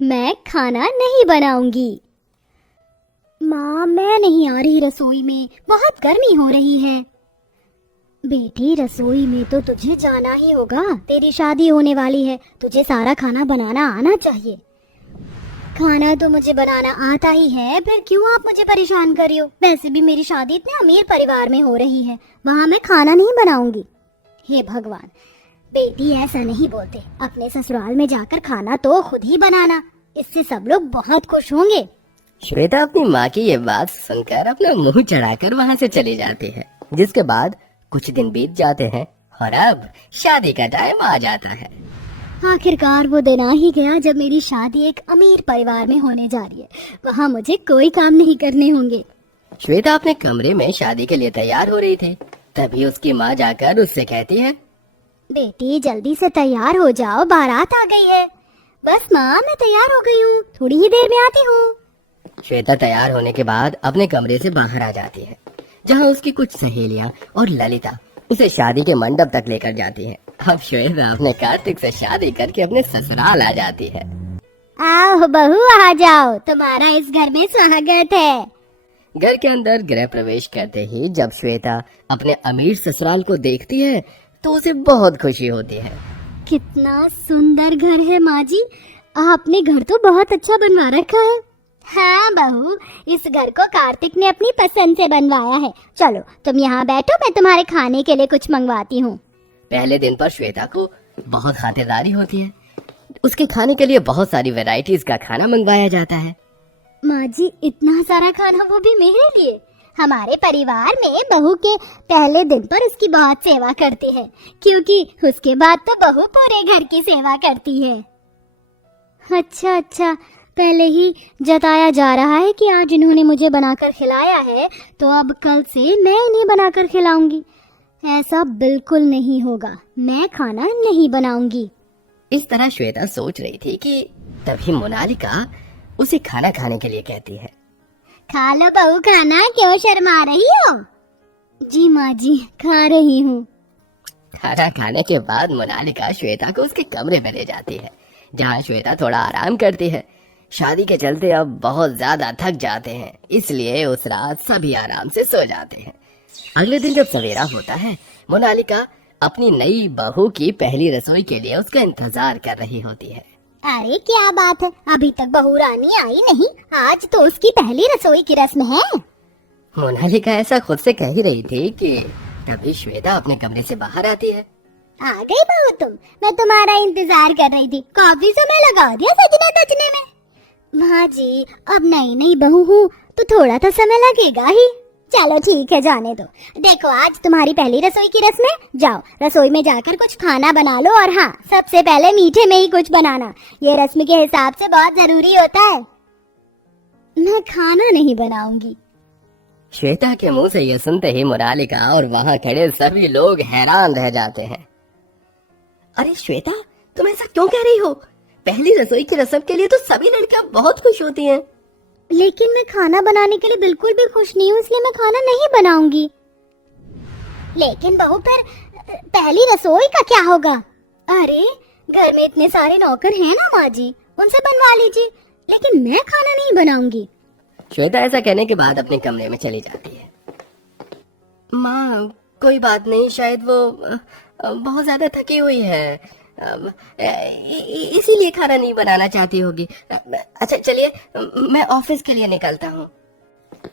मैं खाना नहीं बनाऊंगी। माँ, मैं नहीं आ रही रसोई में, बहुत गर्मी हो रही है। बेटी, रसोई में तो तुझे जाना ही होगा, तेरी शादी होने वाली है, तुझे सारा खाना बनाना आना चाहिए। खाना तो मुझे बनाना आता ही है, फिर क्यों आप मुझे परेशान कर रही हो? वैसे भी मेरी शादी इतने अमीर परिवार में हो रही है, वहाँ मैं खाना नहीं बनाऊंगी। हे भगवान, बेटी ऐसा नहीं बोलते, अपने ससुराल में जाकर खाना तो खुद ही बनाना, इससे सब लोग बहुत खुश होंगे। श्वेता अपनी माँ की ये बात सुनकर अपना मुंह चढ़ाकर वहाँ से चली जाती है। जिसके बाद कुछ दिन बीत जाते हैं और अब शादी का टाइम आ जाता है। आखिरकार वो दिन आ ही गया जब मेरी शादी एक अमीर परिवार में होने जा रही है। वहाँ मुझे कोई काम नहीं करने होंगे। श्वेता अपने कमरे में शादी के लिए तैयार हो रही थी, तभी उसकी माँ जाकर उससे कहती है, बेटी जल्दी से तैयार हो जाओ, बारात आ गई है। बस माँ, मैं तैयार हो गई हूँ, थोड़ी ही देर में आती हूँ। श्वेता तैयार होने के बाद अपने कमरे से बाहर आ जाती है, जहाँ उसकी कुछ सहेलियाँ और ललिता उसे शादी के मंडप तक लेकर जाती है। अब श्वेता अपने कार्तिक से शादी करके अपने ससुराल आ जाती है। आओ बहू, आ जाओ, तुम्हारा इस घर में स्वागत है। घर के अंदर गृह प्रवेश करते ही जब श्वेता अपने अमीर ससुराल को देखती है तो उसे बहुत खुशी होती है। कितना सुंदर घर है माँ जी, आपने घर तो बहुत अच्छा बनवा रखा है। हाँ बहू, इस घर को कार्तिक ने अपनी पसंद से बनवाया है। चलो तुम यहाँ बैठो, मैं तुम्हारे खाने के लिए कुछ मंगवाती हूँ। पहले दिन पर श्वेता को बहुत खातिरदारी होती है। उसके खाने के लिए बहुत सारी वैरायटीज का खाना मंगवाया जाता है। माँ जी, इतना सारा खाना, वो भी मेरे लिए? हमारे परिवार में बहू के पहले दिन पर उसकी बहुत सेवा करती है, क्योंकि उसके बाद तो बहू पूरे घर की सेवा करती है। अच्छा अच्छा, पहले ही जताया जा रहा है कि आज इन्होंने मुझे बनाकर खिलाया है, तो अब कल से मैं इन्हें बनाकर खिलाऊंगी। ऐसा बिल्कुल नहीं होगा, मैं खाना नहीं बनाऊंगी। इस तरह श्वेता सोच रही थी कि तभी मोनालिका उसे खाना खाने के लिए कहती है। खा लो बहू खाना, क्यों शर्मा रही हो? जी माँ जी, खा रही हूँ। खाना खाने के बाद मोनालिका श्वेता को उसके कमरे में ले जाती है, जहाँ श्वेता थोड़ा आराम करती है। शादी के चलते अब बहुत ज्यादा थक जाते हैं, इसलिए उस रात सभी आराम से सो जाते हैं। अगले दिन जब सवेरा होता है, मोनालिका अपनी नई बहू की पहली रसोई के लिए उसका इंतजार कर रही होती है। अरे क्या बात है, अभी तक बहू रानी आई नहीं, आज तो उसकी पहली रसोई की रस्म है। मोनालिका ऐसा खुद से कह ही रही थी कि तभी श्वेता अपने कमरे से बाहर आती है। आ गई बहू तुम, मैं तुम्हारा इंतजार कर रही थी, काफी समय लगा दिया सजने धजने में। माँ जी, अब नई नई बहू हूँ तो थोड़ा तो समय लगेगा ही। चलो ठीक है, जाने दो। देखो, आज तुम्हारी पहली रसोई की रस्म है, जाओ रसोई में जाकर कुछ खाना बना लो, और हाँ, सबसे पहले मीठे में ही कुछ बनाना, ये रस्म के हिसाब से बहुत जरूरी होता है। मैं खाना नहीं बनाऊंगी। श्वेता के मुंह से यह सुनते ही मोनालिका और वहाँ खड़े सभी लोग हैरान रह जाते हैं। अरे श्वेता, तुम ऐसा क्यों कह रही हो? पहली रसोई की रस्म के लिए तो सभी लड़कियां बहुत खुश होती हैं। लेकिन मैं खाना बनाने के लिए बिल्कुल भी खुश नहीं हूँ, इसलिए मैं खाना नहीं बनाऊंगी। लेकिन बहू, फिर पहली रसोई का क्या होगा? अरे घर में इतने सारे नौकर हैं ना माँ जी, उनसे बनवा लीजिए, लेकिन मैं खाना नहीं बनाऊंगी। श्वेता ऐसा कहने के बाद अपने कमरे में चली जाती है। माँ, कोई बात नहीं, शायद वो बहुत ज्यादा थकी हुई है, इसीलिए खाना नहीं बनाना चाहती होगी। अच्छा चलिए, मैं ऑफिस के लिए निकलता हूँ।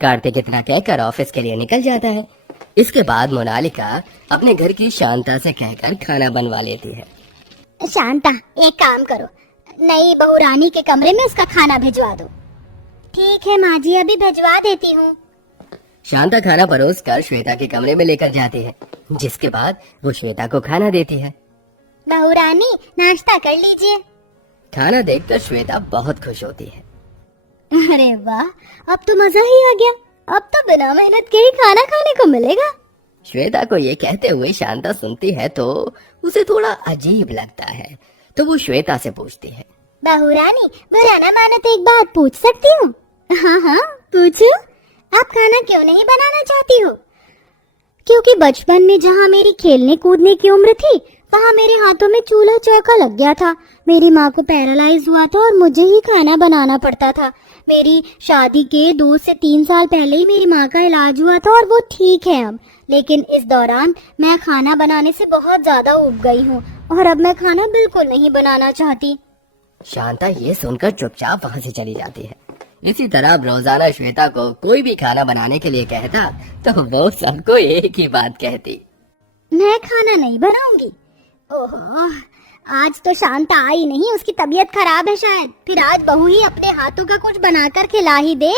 कार्तिक इतना कहकर ऑफिस के लिए निकल जाता है। इसके बाद मोनालिका अपने घर की शांता से कहकर खाना बनवा लेती है। शांता, एक काम करो, नई बहू रानी के कमरे में उसका खाना भिजवा दो। ठीक है माँ जी, अभी भिजवा देती हूँ। शांता खाना परोस कर श्वेता के कमरे में लेकर जाती है, जिसके बाद वो श्वेता को खाना देती है। बहू रानी, नाश्ता कर लीजिए। खाना देखकर श्वेता बहुत खुश होती है। अरे वाह, अब तो मजा ही आ गया, अब तो बिना मेहनत के ही खाना खाने को मिलेगा। श्वेता को ये कहते हुए शांता सुनती है तो उसे थोड़ा अजीब लगता है, तो वो श्वेता से पूछती है। बहू रानी, बुरा ना मानो तो एक बात पूछ सकती हूँ? हाँ हाँ, पूछो। आप खाना क्यों नहीं बनाना चाहती हो? क्योंकि बचपन में जहाँ मेरी खेलने कूदने की उम्र थी, वहाँ मेरे हाथों में चूल्हा चौका लग गया था, मेरी माँ को पैरालाइज हुआ था और मुझे ही खाना बनाना पड़ता था। मेरी शादी के 2 से 3 साल पहले ही मेरी माँ का इलाज हुआ था और वो ठीक है अब। लेकिन इस दौरान मैं खाना बनाने से बहुत ज्यादा ऊब गई हूँ और अब मैं खाना बिल्कुल नहीं बनाना चाहती। शांता ये सुनकर चुपचाप वहाँ से चली जाती है। इसी तरह अब रोजाना श्वेता को कोई भी खाना बनाने के लिए कहता तो वो सबको एक ही बात कहती, मैं खाना नहीं बनाऊंगी। ओहो, आज तो शांता आई नहीं, उसकी तबीयत खराब है शायद। फिर आज बहू ही अपने हाथों का कुछ बनाकर खिला ही दे,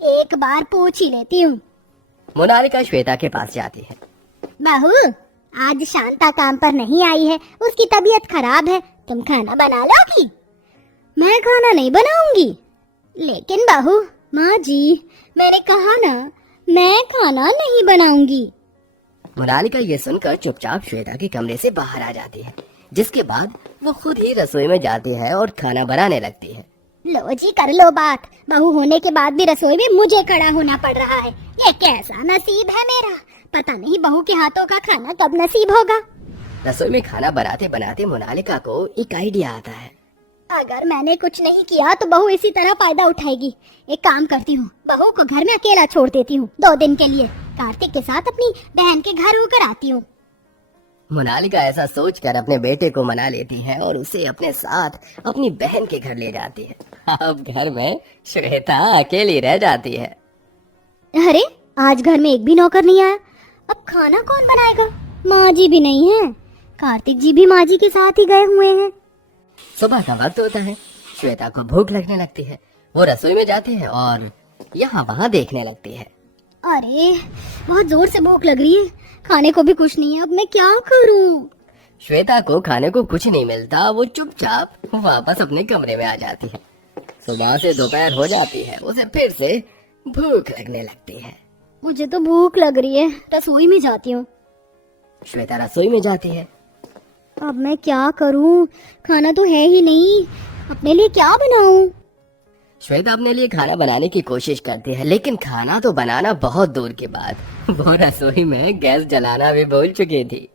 एक बार पूछ ही लेती हूँ। मोनालिका श्वेता के पास जाती है। बहू, आज शांता काम पर नहीं आई है, उसकी तबीयत खराब है, तुम खाना बना लोगी? मैं खाना नहीं बनाऊंगी। लेकिन बहू, माँ जी, मैंने कहा ना, मैं खाना नहीं बनाऊंगी। मोनालिका ये सुनकर चुपचाप श्वेता के कमरे से बाहर आ जाती है, जिसके बाद वो खुद ही रसोई में जाती है और खाना बनाने लगती है। लो जी, कर लो बात। बहू होने के बाद भी रसोई में मुझे खड़ा होना पड़ रहा है। ये कैसा नसीब है मेरा, पता नहीं बहू के हाथों का खाना कब नसीब होगा। रसोई में खाना बनाते बनाते मोनालिका को एक आइडिया आता है। अगर मैंने कुछ नहीं किया तो बहू इसी तरह फायदा उठाएगी। एक काम करती हूँ, बहू को घर में अकेला छोड़ देती हूँ 2 दिन के लिए। कार्तिक के साथ अपनी बहन के घर होकर आती हूँ। मोनालिका ऐसा सोचकर अपने बेटे को मना लेती है और उसे अपने साथ अपनी बहन के घर ले जाती है। अब घर में श्वेता अकेली रह जाती है। अरे, आज घर में एक भी नौकर नहीं आया, अब खाना कौन बनाएगा? माँ जी भी नहीं है, कार्तिक जी भी माँ जी के साथ ही गए हुए हैं। सुबह का वक्त होता है। श्वेता को भूख लगने लगती है। वो रसोई में जाती है और यहाँ वहाँ देखने लगती है। अरे, बहुत जोर से भूख लग रही है, खाने को भी कुछ नहीं है, अब मैं क्या करूँ? श्वेता को खाने को कुछ नहीं मिलता। वो चुपचाप वापस अपने कमरे में आ जाती है। सुबह से दोपहर हो जाती है, उसे फिर से भूख लगने लगती है। मुझे तो भूख लग रही है, रसोई में जाती हूँ। श्वेता रसोई में जाती है। अब मैं क्या करूँ? खाना तो है ही नहीं, अपने लिए क्या बनाऊँ? श्वेता अपने लिए खाना बनाने की कोशिश करती है, लेकिन खाना तो बनाना बहुत दूर की बात। वो रसोई में गैस जलाना भी भूल चुकी थी।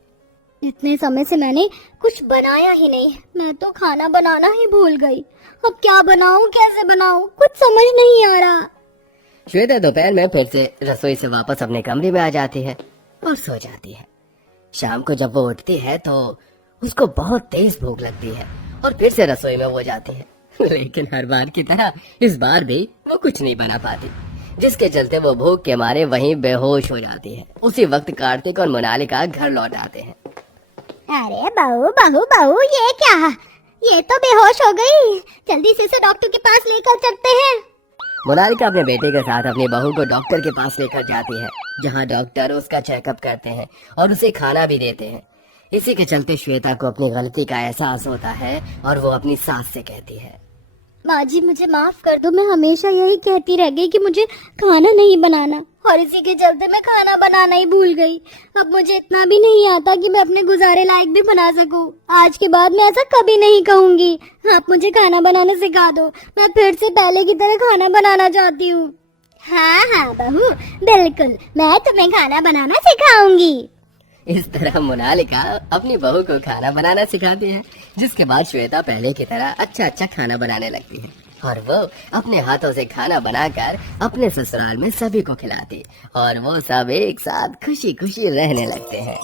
इतने समय से मैंने कुछ बनाया ही नहीं, मैं तो खाना बनाना ही भूल गई। अब क्या बनाऊँ, कैसे बनाऊँ, कुछ समझ नहीं आ रहा। श्वेता दोपहर में फिर से रसोई से वापस अपने कमरे में आ जाती है और सो जाती है। शाम को जब वो उठती है तो उसको बहुत तेज भूख लगती है और फिर से रसोई में वो जाती है। लेकिन हर बार की तरह इस बार भी वो कुछ नहीं बना पाती, जिसके चलते वो भूख के मारे वहीं बेहोश हो जाती है। उसी वक्त कार्तिक और मोनालिका घर लौट आते हैं। अरे बहू बहू बहू, ये क्या? ये तो बेहोश हो गई, जल्दी से इसे डॉक्टर के पास लेकर चलते हैं। मोनालिका अपने बेटे के साथ अपनी बहू को डॉक्टर के पास लेकर जाती है, जहां डॉक्टर उसका चेकअप करते हैं और उसे खाना भी देते हैं। इसी के चलते श्वेता को अपनी गलती का एहसास होता है और वो अपनी सास से कहती है, माँ जी, मुझे माफ कर दो, मैं हमेशा यही कहती रह गई कि मुझे खाना नहीं बनाना, और इसी के चलते मैं खाना बनाना ही भूल गई। अब मुझे इतना भी नहीं आता कि मैं अपने गुजारे लायक भी बना सकूं। आज के बाद मैं ऐसा कभी नहीं कहूंगी। आप मुझे खाना बनाने सिखा दो, मैं फिर से पहले की तरह खाना बनाना चाहती हूँ। हाँ हाँ बहू, बिल्कुल, मैं तुम्हें खाना बनाना सिखाऊंगी। इस तरह मोनालिका अपनी बहू को खाना बनाना सिखाती है, जिसके बाद श्वेता पहले की तरह अच्छा अच्छा खाना बनाने लगती है और वो अपने हाथों से खाना बनाकर अपने ससुराल में सभी को खिलाती और वो सब एक साथ खुशी खुशी रहने लगते हैं।